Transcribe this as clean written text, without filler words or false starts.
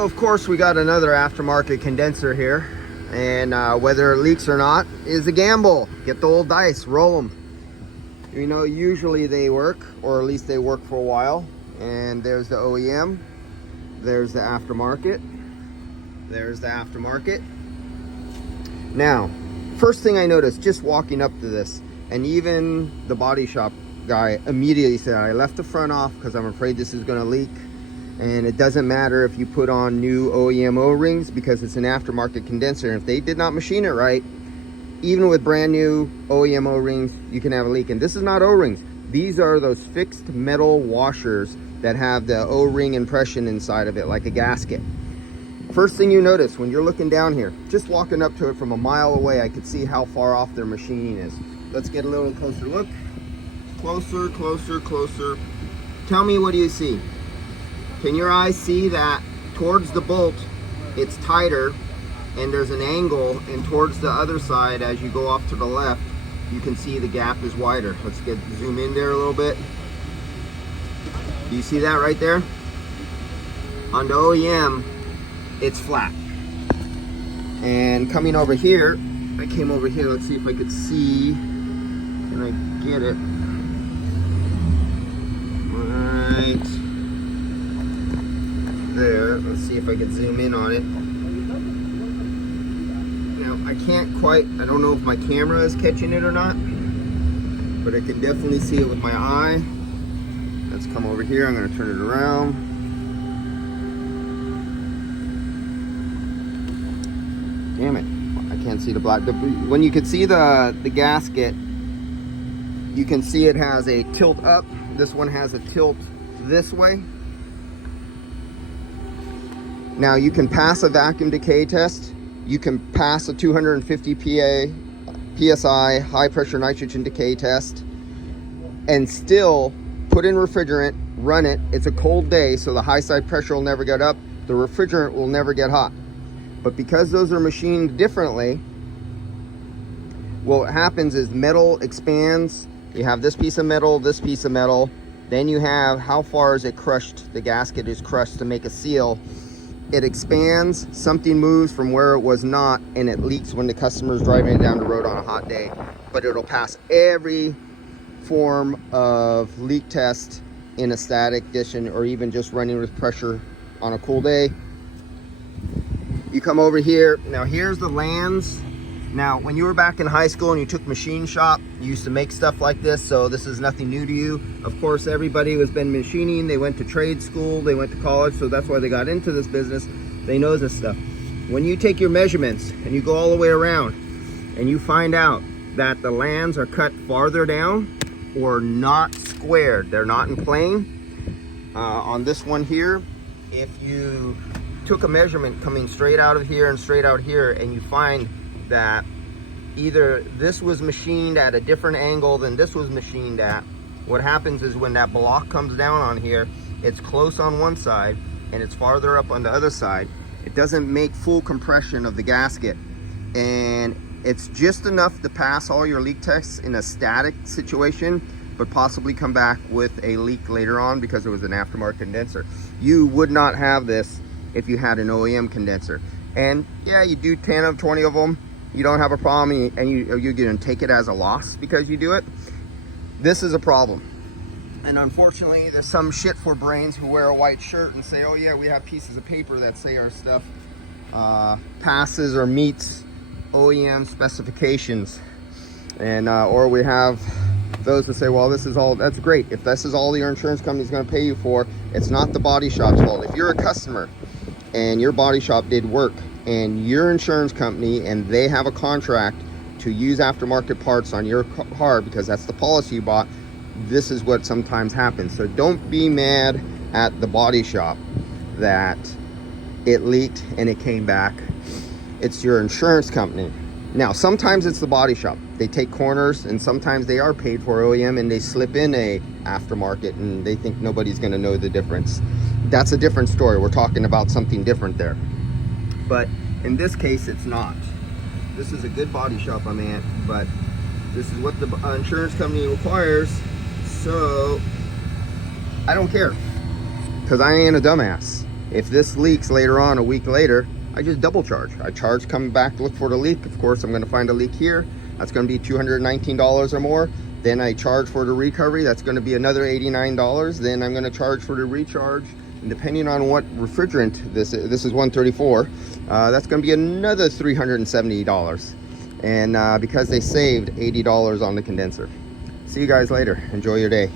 Of course, we got another aftermarket condenser here, and whether it leaks or not is a gamble. Get the old dice, roll them. You know, usually they work, or at least they work for a while. And there's the OEM, there's the aftermarket, there's the aftermarket. Now, first thing I noticed just walking up to this, and even the body shop guy immediately said, I left the front off because I'm afraid this is going to leak. And it doesn't matter if you put on new OEM O-rings because it's an aftermarket condenser. And if they did not machine it right, even with brand new OEM O-rings, you can have a leak. And this is not O-rings. These are those fixed metal washers that have the O-ring impression inside of it, like a gasket. First thing you notice when you're looking down here, just walking up to it from a mile away, I could see how far off their machining is. Let's get a little closer look. Closer, closer, closer. Tell me, what do you see? Can your eyes see that towards the bolt, it's tighter and there's an angle, and towards the other side, as you go off to the left, you can see the gap is wider. Let's zoom in there a little bit. Do you see that right there? On the OEM, it's flat. And coming over here, I came over here, let's see if I could see, can I get it? Right there. Let's see if I can zoom in on it. Now, I can't quite, I don't know if my camera is catching it or not, but I can definitely see it with my eye. Let's come over here. I'm going to turn it around. Damn it, I can't see the black. When you can see the gasket, you can see it has a tilt up. This one has a tilt this way. Now, you can pass a vacuum decay test. You can pass a 250 PSI high pressure nitrogen decay test and still put in refrigerant, run it. It's a cold day, so the high side pressure will never get up. The refrigerant will never get hot. But because those are machined differently, what happens is metal expands. You have this piece of metal, this piece of metal. Then you have how far is it crushed? The gasket is crushed to make a seal. It expands, something moves from where it was not, and it leaks when the customer is driving it down the road on a hot day. But it'll pass every form of leak test in a static condition, or even just running with pressure on a cool day. You come over here. Now, here's the lands. Now, when you were back in high school and you took machine shop, you used to make stuff like this, so this is nothing new to you. Of course, everybody who's been machining, they went to trade school, they went to college, so that's why they got into this business. They know this stuff. When you take your measurements and you go all the way around and you find out that the lands are cut farther down or not squared, they're not in plane, on this one here, if you took a measurement coming straight out of here and straight out here, and you find that either this was machined at a different angle than this was machined at, what happens is when that block comes down on here, it's close on one side and it's farther up on the other side. It doesn't make full compression of the gasket, and it's just enough to pass all your leak tests in a static situation, but possibly come back with a leak later on because it was an aftermarket condenser. You would not have this if you had an OEM condenser. And yeah, you do 10 of 20 of them, you don't have a problem, and you're gonna take it as a loss because you do it. This is a problem. And unfortunately, there's some shit for brains who wear a white shirt and say, oh yeah, we have pieces of paper that say our stuff passes or meets OEM specifications. And or we have those that say, well, this is all, that's great. If this is all your insurance company is gonna pay you for, it's not the body shop's fault. If you're a customer and your body shop did work and your insurance company and they have a contract to use aftermarket parts on your car because that's the policy you bought, this is what sometimes happens. So don't be mad at the body shop that it leaked and it came back. It's your insurance company. Now, sometimes it's the body shop. They take corners, and sometimes they are paid for OEM and they slip in a aftermarket and they think nobody's gonna know the difference. That's a different story. We're talking about something different there. But in this case, it's not. This is a good body shop I'm at, but this is what the insurance company requires. So I don't care, because I ain't a dumbass. If this leaks later on, a week later, I just double charge. I charge coming back to look for the leak. Of course, I'm going to find a leak here. That's going to be $219 or more. Then I charge for the recovery. That's going to be another $89. Then I'm going to charge for the recharge. And depending on what refrigerant this is 134, that's going to be another $370. And because they saved $80 on the condenser. See you guys later. Enjoy your day.